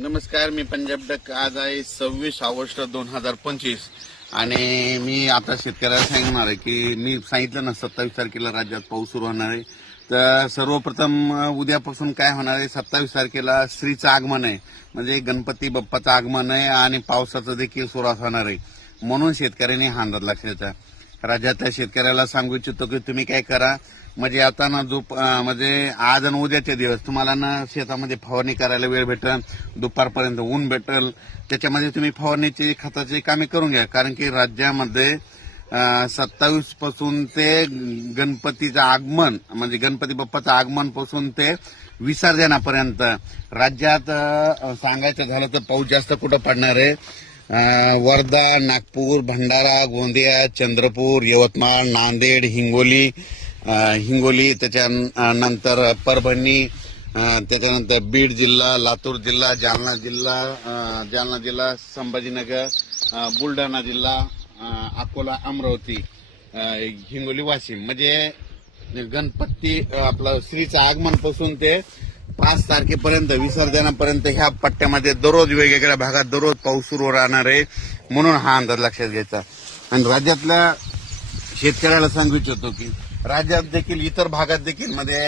नमस्कार मी पंजाब डक आज आहे सव्वीस ऑगस्ट दोन हजार पंचवीस आणि मी आता शेतकऱ्याला सांगणार आहे की मी सांगितलं ना सत्तावीस तारखेला राज्यात पाऊस सुरू होणार आहे तर सर्वप्रथम उद्यापासून काय होणार आहे सत्तावीस तारखेला श्रीचं आगमन आहे म्हणजे गणपती बाप्पाचं आगमन आहे आणि पावसाचं देखील सुरुवात होणार आहे म्हणून शेतकऱ्यांनी हा अंदाज लक्षात राज्यातल्या शेतकऱ्याला सांगू इच्छितो की तुम्ही काय करा म्हणजे आता ना दुप म्हणजे आज आणि उद्याचे दिवस तुम्हाला ना शेतामध्ये फवारणी करायला वेळ भेटल दुपारपर्यंत ऊन भेटल त्याच्यामध्ये तुम्ही फवारणीची खताची कामे करून घ्या कारण की राज्यामध्ये सत्तावीस पासून ते गणपतीचं आगमन म्हणजे गणपती बाप्पाचं आगमन पासून ते विसर्जनापर्यंत राज्यात सांगायचं झालं तर पाऊस जास्त कुठं पडणार आहे वर्धा नागपूर भंडारा गोंदिया चंद्रपूर यवतमाळ नांदेड हिंगोली हिंगोली त्याच्यानंतर परभणी त्याच्यानंतर बीड जिल्हा लातूर जिल्हा जालना जिल्हा जालना जिल्हा संभाजीनगर बुलढाणा जिल्हा अकोला अमरावती हिंगोली वाशिम म्हणजे गणपती आपलं श्रीचं आगमनपासून ते पाच तारखेपर्यंत विसर्जनापर्यंत ह्या पट्ट्यामध्ये दररोज वेगवेगळ्या भागात दररोज पाऊस सुरू राहणार आहे म्हणून हा अंदाज लक्षात घ्यायचा आणि राज्यातल्या शेतकऱ्याला सांगू इच्छितो की राज्यात देखील इतर भागात देखील म्हणजे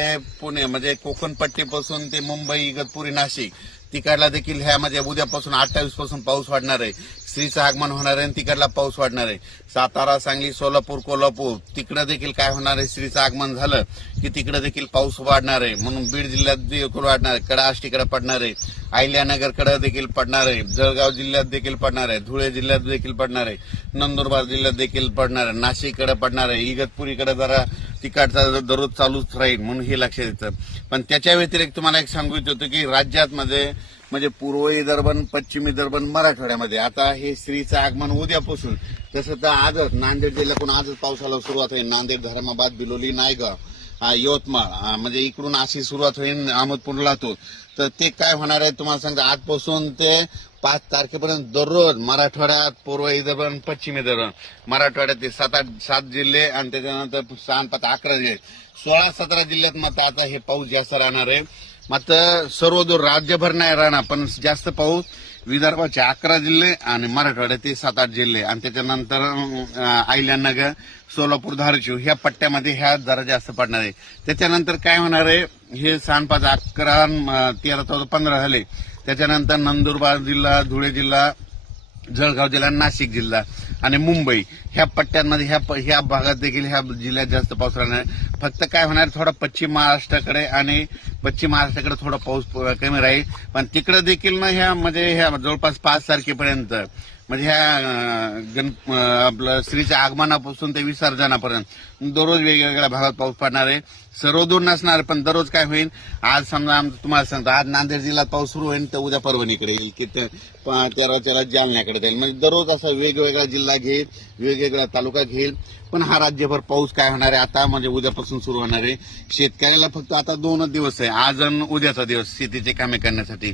पुणे म्हणजे कोकण पट्टीपासून ते मुंबई इगतपुरी नाशिक तिकडला देखील ह्या म्हणजे उद्यापासून अठ्ठावीस पासून पाऊस वाढणार आहे स्त्रीचं आगमन होणार आहे आणि तिकडला पाऊस वाढणार आहे सातारा सांगली सोलापूर कोल्हापूर तिकडे देखील काय होणार आहे स्त्रीचं आगमन झालं की तिकडे देखील पाऊस वाढणार आहे म्हणून बीड जिल्ह्यात देखील वाढणार आहे कडा पडणार आहे अहिल्यानगरकडे देखील पडणार आहे जळगाव जिल्ह्यात देखील पडणार आहे धुळे जिल्ह्यात देखील पडणार आहे नंदुरबार जिल्ह्यात देखील पडणार आहे नाशिककडे पडणार आहे इगतपुरीकडे जरा तिकडचा दररोज चालूच राहील म्हणून हे लक्षात येतं पण त्याच्या व्यतिरिक्त तुम्हाला एक सांगू इच्छितो की राज्यात मध्ये म्हणजे पूर्व विदर्भन पश्चिम विदर्भन मराठवाड्यामध्ये आता हे स्त्रीचं आगमन उद्यापासून तसं तर आजच नांदेड जिल्ह्यातून आजच पावसाला सुरुवात आहे नांदेड धर्माबाद बिलोली नायगाव हा यवतमाळ म्हणजे इकडून अशी सुरुवात होईल अहमदपूरला तो तर ते काय होणार आहे तुम्हाला सांगतो आजपासून ते पाच तारखेपर्यंत दररोज मराठवाड्यात पूर्व धरण पश्चिम विदर्भ मराठवाड्यात सात आठ सात जिल्हे आणि त्याच्यानंतर सहा पाच अकरा जिल्हे सोळा सतरा जिल्ह्यात मात्र आता हे पाऊस जास्त राहणार आहे मात्र सर्व राज्यभर नाही राहणार पण जास्त पाऊस विदर्भाचे अकरा जिल्हे आणि मराठवाड्याचे सात आठ जिल्हे आणि त्याच्यानंतर आयल्यानगर सोलापूर धारशिव ह्या पट्ट्यामध्ये ह्या जरा जास्त पडणार आहे त्याच्यानंतर काय होणार आहे हे सांडपाच अकरा तेरा चौदा पंधरा झाले त्याच्यानंतर नंदुरबार जिल्हा धुळे जिल्हा जळगाव जिल्हा नाशिक जिल्हा आणि मुंबई ह्या पट्ट्यांमध्ये ह्या ह्या भागात देखील ह्या जिल्ह्यात जास्त पाऊस राहणार फक्त काय होणार थोडा पश्चिम महाराष्ट्राकडे आणि पश्चिम महाराष्ट्राकडे थोडा पाऊस कमी राहील पण तिकडे देखील ना ह्या म्हणजे ह्या जवळपास पाच तारखेपर्यंत म्हणजे ह्या गण आपलं स्त्रीच्या आगमनापासून ते विसर्जनापर्यंत दररोज वेगवेगळ्या भागात पाऊस पडणार आहे सर्व दूर नसणार पण दररोज काय होईल आज समजा आम तुम्हाला सांगतो आज नांदेड जिल्ह्यात पाऊस सुरू होईल तर उद्या परभणीकडे येईल की तेरा तेरा जालन्याकडे जाईल म्हणजे दररोज असा वेगवेगळा जिल्हा घेईल वेगवेगळा तालुका घेईल पण हा राज्यभर पाऊस काय होणार आहे आता म्हणजे उद्यापासून सुरू होणार आहे शेतकऱ्याला फक्त आता दोनच दिवस आहे आज आणि उद्याचा दिवस शेतीचे कामे करण्यासाठी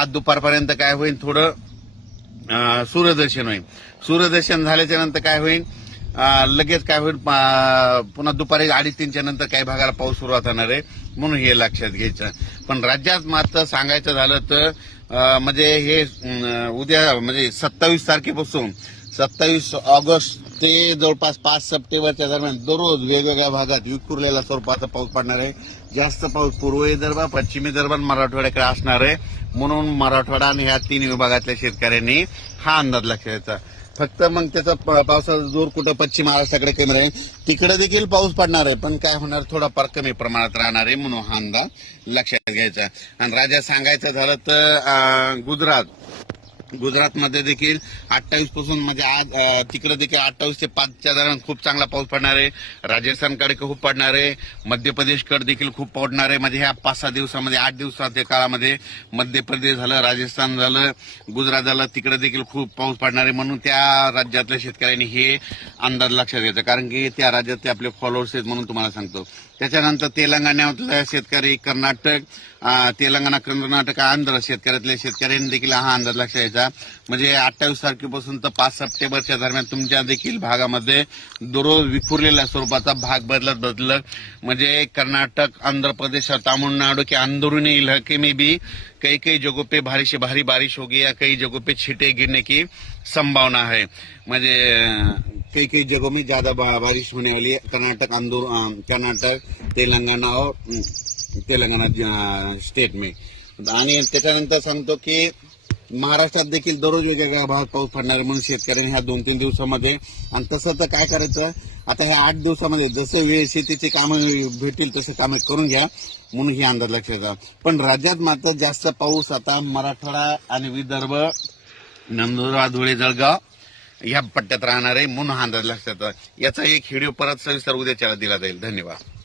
आज दुपारपर्यंत काय होईल थोडं सूर्यदर्शन होईल सूर्यदर्शन झाल्याच्या नंतर काय होईल लगेच काय होईल पुन्हा दुपारी अडीच तीनच्या नंतर काही भागाला पाऊस सुरुवात होणार आहे म्हणून हे लक्षात घ्यायचं पण राज्यात मात्र सांगायचं झालं तर म्हणजे हे उद्या म्हणजे सत्तावीस तारखेपासून सत्तावीस ऑगस्ट ते जवळपास पाच सप्टेंबरच्या दरम्यान दररोज वेगवेगळ्या भागात विखुरलेला स्वरूपाचा पाऊस पडणार आहे जास्त पाऊस पूर्व विदर्भ पश्चिम विदर्भात मराठवाड्याकडे असणार आहे म्हणून मराठवाडा आणि ह्या तीन विभागातल्या शेतकऱ्यांनी हा अंदाज लक्षात घ्यायचा फक्त मग त्याचा पावसाचा जोर कुठं पश्चिम महाराष्ट्राकडे कमी राहील तिकडे देखील पाऊस पडणार आहे पण काय होणार थोडा फार कमी प्रमाणात राहणार आहे म्हणून हा अंदाज लक्षात घ्यायचा आणि राज्यात सांगायचं झालं तर गुजरात गुजरातमध्ये देखील अठ्ठावीस पासून म्हणजे आज तिकडे देखील अठ्ठावीस ते पाचच्या दरम्यान खूप चांगला पाऊस पडणार आहे राजस्थानकडे खूप पडणार आहे मध्य प्रदेशकडे देखील खूप पडणार आहे म्हणजे ह्या पाच सहा दिवसामध्ये आठ दिवसाच्या काळामध्ये मध्य प्रदेश झालं राजस्थान झालं गुजरात झालं तिकडे देखील खूप पाऊस पडणार आहे म्हणून त्या राज्यातल्या शेतकऱ्यांनी हे अंदाज लक्षात घ्यायचा कारण की त्या राज्यात ते आपले फॉलोअर्स आहेत म्हणून तुम्हाला सांगतो त्याच्यानंतर तेलंगणातले शेतकरी कर्नाटक तेलंगणा कर्नाटक आंध्र शेतकऱ्यातल्या शेतकऱ्यांनी देखील हा अंदाज लक्ष द्यायचा म्हणजे अठ्ठावीस तारखेपासून तर पाच सप्टेंबरच्या दरम्यान तुमच्या देखील भागामध्ये दररोज विखुरलेल्या स्वरूपाचा भाग बदलत बदलत म्हणजे कर्नाटक आंध्र प्रदेश तामिळनाडू की के अंदरूनी इलाके में भी कई कई जगहों पे भारी से भारी बारिश होगी या कई जगहों पे छिटे गिरने की संभावना है म्हणजे कई कई जगहों में ज़्यादा बारिश होने वाली है कर्नाटक आंदोर कर्नाटक तेलंगाना और तेलंगाना स्टेट में आणि त्याच्यानंतर सांगतो की महाराष्ट्रात देखील दररोज वेगवेगळ्या भागात पाऊस पडणार म्हणून शेतकऱ्यांनी ह्या दोन तीन दिवसामध्ये आणि तसं तर काय करायचं आता ह्या आठ दिवसामध्ये जसे वेळ शेतीचे कामं भेटतील तसे कामं करून घ्या म्हणून ही अंदाज लक्षात पण राज्यात मात्र जास्त पाऊस आता मराठवाडा आणि विदर्भ नंदुरबार धुळे जळगाव या पट्ट्यात राहणार आहे म्हणून अंदाज लक्षात याचा एक व्हिडिओ परत सविस्तर उद्याच्याला दिला जाईल धन्यवाद